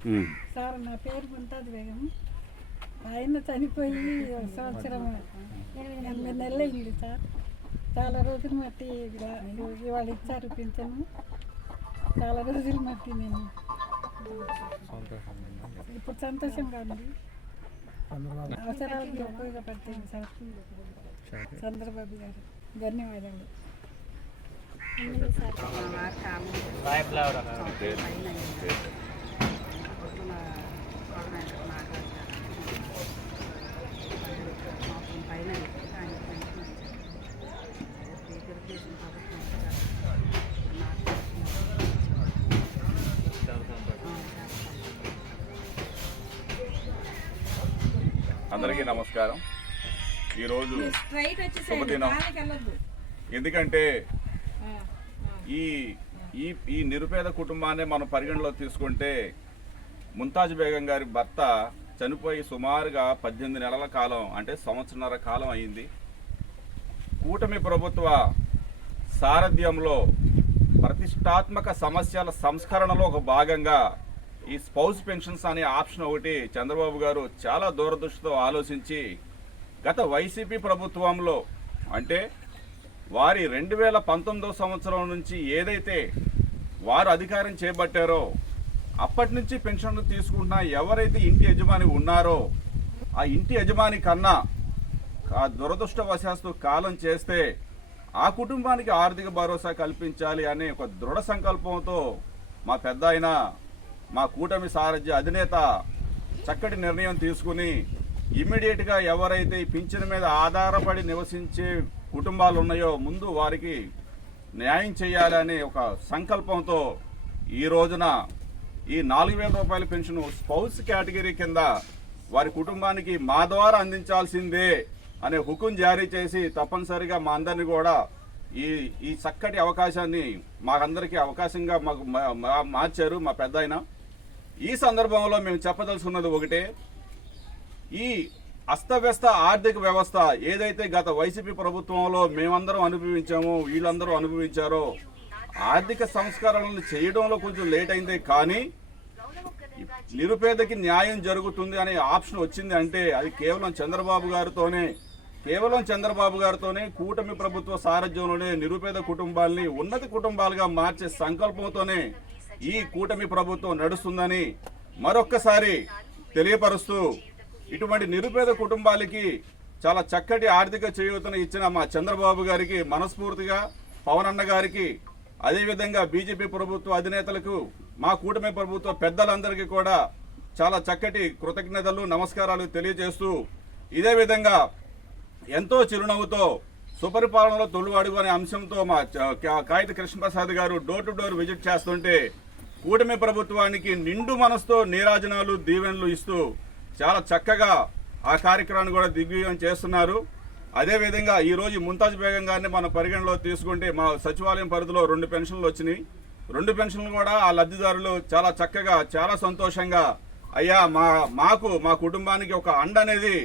Sir నా పేరు ముంతాజ్ బేగం. ఆయన చనిపోయి ఒక సంవత్సరం 8 నెలలు అయింది సార్. చాలా రోజులు మట్టి ఇవాళ ఇచ్చారు పింఛను. చాలా రోజులు మట్టి నేను ఇప్పుడు సంతోషంగా ఉంది. అవసరాలకు ఉపయోగపడుతుంది సార్ చంద్రబాబు గారు. ధన్యవాదాలు. అందరికీ నమస్కారం. ఈరోజు శుభదినం. ఎందుకంటే ఈ నిరుపేద కుటుంబాన్ని మనం పరిగణలో తీసుకుంటే ముంతాజ్ బేగం గారి భర్త చనిపోయి సుమారుగా 18 నెలల కాలం, అంటే సంవత్సరన్నర కాలం అయింది. కూటమి ప్రభుత్వ సారథ్యంలో ప్రతిష్టాత్మక సమస్యల సంస్కరణలో ఒక భాగంగా ఈ స్పౌస్ పెన్షన్స్ అనే ఆప్షన్ ఒకటి చంద్రబాబు గారు చాలా దూరదృష్టితో ఆలోచించి గత వైసీపీ ప్రభుత్వంలో, అంటే వారి 2019 సంవత్సరం నుంచి ఏదైతే వారు అధికారం చేపట్టారో అప్పటి నుంచి పెన్షన్లు తీసుకుంటున్న ఎవరైతే ఇంటి యజమాని ఉన్నారో ఆ ఇంటి యజమాని కన్నా ఆ దురదృష్టవశాత్తు కాలం చేస్తే ఆ కుటుంబానికి ఆర్థిక భరోసా కల్పించాలి అనే ఒక దృఢ సంకల్పంతో మా పెద్ద ఆయన, మా కూటమి సారథ్య అధినేత చక్కటి నిర్ణయం తీసుకుని ఇమ్మీడియట్గా ఎవరైతే ఈ పింఛన్ మీద ఆధారపడి నివసించే కుటుంబాలు ఉన్నాయో ముందు వారికి న్యాయం చేయాలనే ఒక సంకల్పంతో ఈ రోజున ఈ 4,000 రూపాయల పెన్షన్ స్పౌస్ కేటగిరీ కింద వారి కుటుంబానికి మా ద్వారా అందించాల్సిందే అనే హుకుం జారీ చేసి తప్పనిసరిగా మా అందరినీ కూడా ఈ చక్కటి అవకాశాన్ని మాకందరికీ అవకాశంగా మాకు మార్చారు మా పెద్ద ఆయన. ఈ సందర్భంలో మేము చెప్పదలుచుకున్నది ఒకటే, ఈ అస్తవ్యస్త ఆర్థిక వ్యవస్థ ఏదైతే గత వైసీపీ ప్రభుత్వంలో మేమందరం అనుభవించామో, వీళ్ళందరూ అనుభవించారో, ఆర్థిక సంస్కరణలు చేయడంలో కొంచెం లేట్ అయిందే కానీ నిరుపేదకి న్యాయం జరుగుతుంది అనే ఆప్షన్ వచ్చింది అంటే అది కేవలం చంద్రబాబు గారితోనే కూటమి ప్రభుత్వ సారథ్యంలోనే నిరుపేద కుటుంబాలని ఉన్నత కుటుంబాలుగా మార్చే సంకల్పంతోనే ఈ కూటమి ప్రభుత్వం నడుస్తుందని మరొక్కసారి తెలియపరుస్తూ, ఇటువంటి నిరుపేద కుటుంబాలకి చాలా చక్కటి ఆర్థిక చేయూతను ఇచ్చిన మా చంద్రబాబు గారికి మనస్ఫూర్తిగా, పవన్ అన్న గారికి, అదేవిధంగా బీజేపీ ప్రభుత్వ అధినేతలకు, మా కూటమి ప్రభుత్వ పెద్దలందరికీ కూడా చాలా చక్కటి కృతజ్ఞతలు, నమస్కారాలు తెలియజేస్తూ, ఇదే విధంగా ఎంతో చిరునవ్వుతో సుపరిపాలనలో తొలి అడుగు అనే అంశంతో మా కాగిత కృష్ణప్రసాద్ గారు డోర్ టు డోర్ విజిట్ చేస్తుంటే కూటమి ప్రభుత్వానికి నిండు మనసుతో నీరాజనాలు, దీవెనలు ఇస్తూ చాలా చక్కగా ఆ కార్యక్రమాన్ని కూడా దిగ్విజయం చేస్తున్నారు. అదేవిధంగా ఈరోజు ముంతాజ్ బేగం గారిని మన పరిగణలో తీసుకుంటే మా సచివాలయం పరిధిలో 2 పెన్షన్లు వచ్చినాయి. 2 పెన్షన్లు కూడా ఆ లబ్ధిదారులు చాలా చక్కగా, చాలా సంతోషంగా, అయ్యా మా కుటుంబానికి ఒక అండ అనేది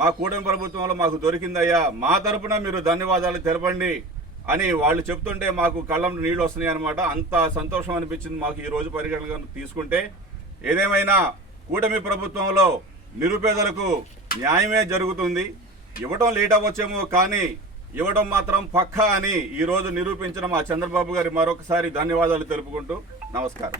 మా కూటమి ప్రభుత్వంలో మాకు దొరికిందయ్యా, మా తరపున మీరు ధన్యవాదాలు తెలపండి అని వాళ్ళు చెప్తుంటే మాకు కళ్ళం నీళ్ళు వస్తున్నాయి అనమాట. అంత సంతోషం అనిపించింది మాకు ఈ రోజు పరిగణలో తీసుకుంటే. ఏదేమైనా కూటమి ప్రభుత్వంలో నిరుపేదలకు న్యాయమే జరుగుతుంది. ఇవ్వడం లేట్ అవ్వచ్చేమో కానీ ఇవ్వడం మాత్రం పక్కా అని ఈ రోజు నిరూపించిన మా చంద్రబాబు గారి మరొకసారి ధన్యవాదాలు తెలుపుకుంటూ నమస్కారం.